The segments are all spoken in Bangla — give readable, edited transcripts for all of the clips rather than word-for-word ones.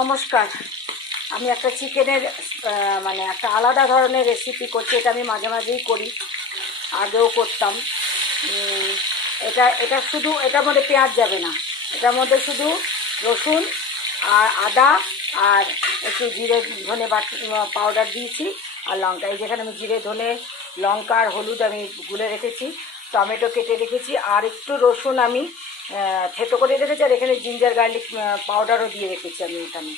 নমস্কার। আমি একটা চিকেনের মানে একটা আলাদা ধরনের রেসিপি করছি। এটা আমি মাঝে মাঝেই করি, আগেও করতাম। এটা এটা শুধু এটার মধ্যে পেঁয়াজ যাবে না, এটার মধ্যে শুধু রসুন আর আদা আর একটু জিরে ধনে পাউডার দিয়েছি আর লঙ্কা। এই যেখানে আমি জিরে ধনে লঙ্কা আর হলুদ আমি গুলে রেখেছি, টমেটো কেটে রেখেছি, আর একটু রসুন আমি থেতো করে রেখেছি, আর এখানে জিঞ্জার গার্লিক পাউডারও দিয়ে রেখেছি আমি এখানে।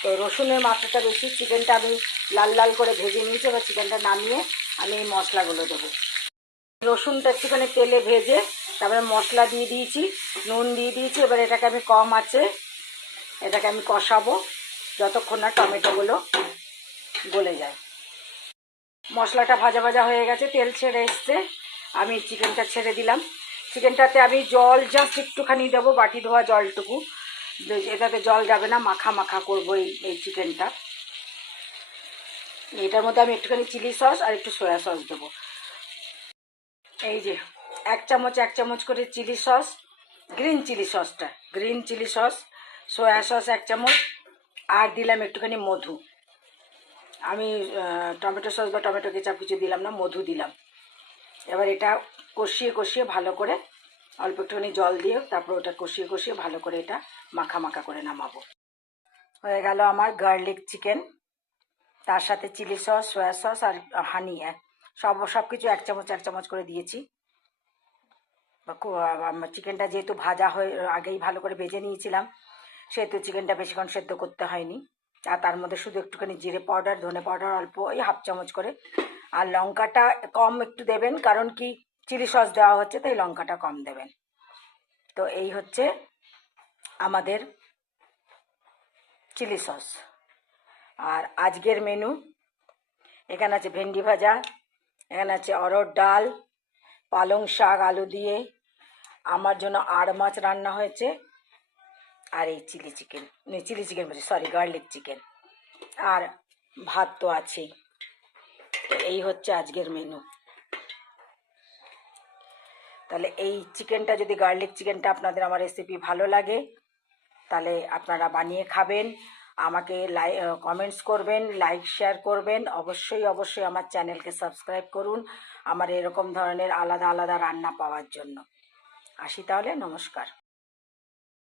তো রসুনের মাত্রাটা বেশি। চিকেনটা আমি লাল লাল করে ভেজে নিয়েছি, এবার চিকেনটা নামিয়ে আমি এই মশলাগুলো দেবো। রসুনটা একটুখানি তেলে ভেজে তারপরে মশলা দিয়ে দিয়েছি, নুন দিয়ে দিয়েছি। এবার এটাকে আমি কম আঁচে এটাকে আমি কষাবো যতক্ষণ না টমেটোগুলো গলে যায়। মশলাটা ভাজা ভাজা হয়ে গেছে, তেল ছেড়ে এসছে, আমি চিকেনটা ছেড়ে দিলাম। চিকেনটাতে আমি জল জাস্ট একটুখানি দেবো, বাটি ধোয়া জলটুকু। এটাতে জল যাবে না, মাখা মাখা করবো এই চিকেনটা। এটার মধ্যে আমি একটুখানি চিলি সস আর একটু সয়া সস দেবো। এই যে এক চামচ করে chilli sauce, green chilli sauce, soya sauce 1 চামচ, আর দিলাম একটুখানি মধু। আমি টমেটো সস বা টমেটো কেচাপ কিছু দিলাম না, মধু দিলাম। এবার এটা কষিয়ে কষিয়ে ভালো করে অল্প একটুখানি জল দিয়ে তারপর ওটা কষিয়ে কষিয়ে ভালো করে এটা মাখা মাখা করে নামাবো। হয়ে গেল আমার গার্লিক চিকেন, তার সাথে চিলি সস, সয়া সস আর হানি সব কিছু 1 চামচ করে দিয়েছি। চিকেনটা যেহেতু ভাজা হয়ে আগেই ভালো করে ভেজে নিয়েছিলাম, সেহেতু চিকেনটা বেশিক্ষণ সেদ্ধ করতে হয়নি। আর তার মধ্যে শুধু একটুখানি জিরে পাউডার, ধনে পাউডার অল্প, ওই 1/2 চামচ করে। আর লঙ্কাটা কম একটু দেবেন, কারণ কি চিলি সস দেওয়া হচ্ছে, তাই লঙ্কাটা কম দেবেন। তো এই হচ্ছে আমাদের চিলি সস। আর আজকের মেনু, এখানে আছে ভেন্ডি ভাজা, এখানে আছে অরহর ডাল, পালং শাক আলু দিয়ে, আমার জন্য আড় মাছ রান্না হয়েছে, আর এই চিলি চিকেন বলছি, সরি, গার্লিক চিকেন, আর ভাত তো আছেই। এই হচ্ছে আজকের মেনু। তাহলে এই চিকেনটা, যদি গার্লিক চিকেনটা আপনাদের আমার রেসিপি ভালো লাগে, তাহলে আপনারা বানিয়ে খাবেন, আমাকে কমেন্টস করবেন, লাইক শেয়ার করবেন। অবশ্যই আমার চ্যানেলকে সাবস্ক্রাইব করুন আমার এরকম ধরনের আলাদা আলাদা রান্না পাওয়ার জন্য। আসি তাহলে, নমস্কার।